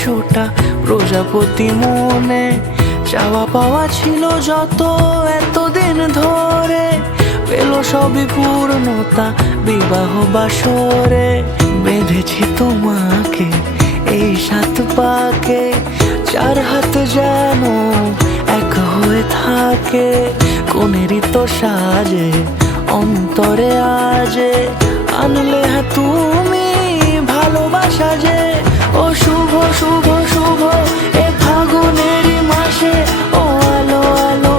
100টা প্রজাপতি মনে। চাওয়া পাওয়া ছিল যত এতদিন ধরে, পেল সবই পূর্ণতা বিবাহ বাসরে। বেঁধেছি তোমাকে এই 7 পাকে, 4 হাত যেন এক হয়ে থাকে। কোনেরই তো সাজে অন্তরে আজে, আনলে হ্যাঁ তুমি ভালোবাসা যে। ও শুভ শুভ শুভ এ ফাগুনেরই মাসে, ও আলো আলো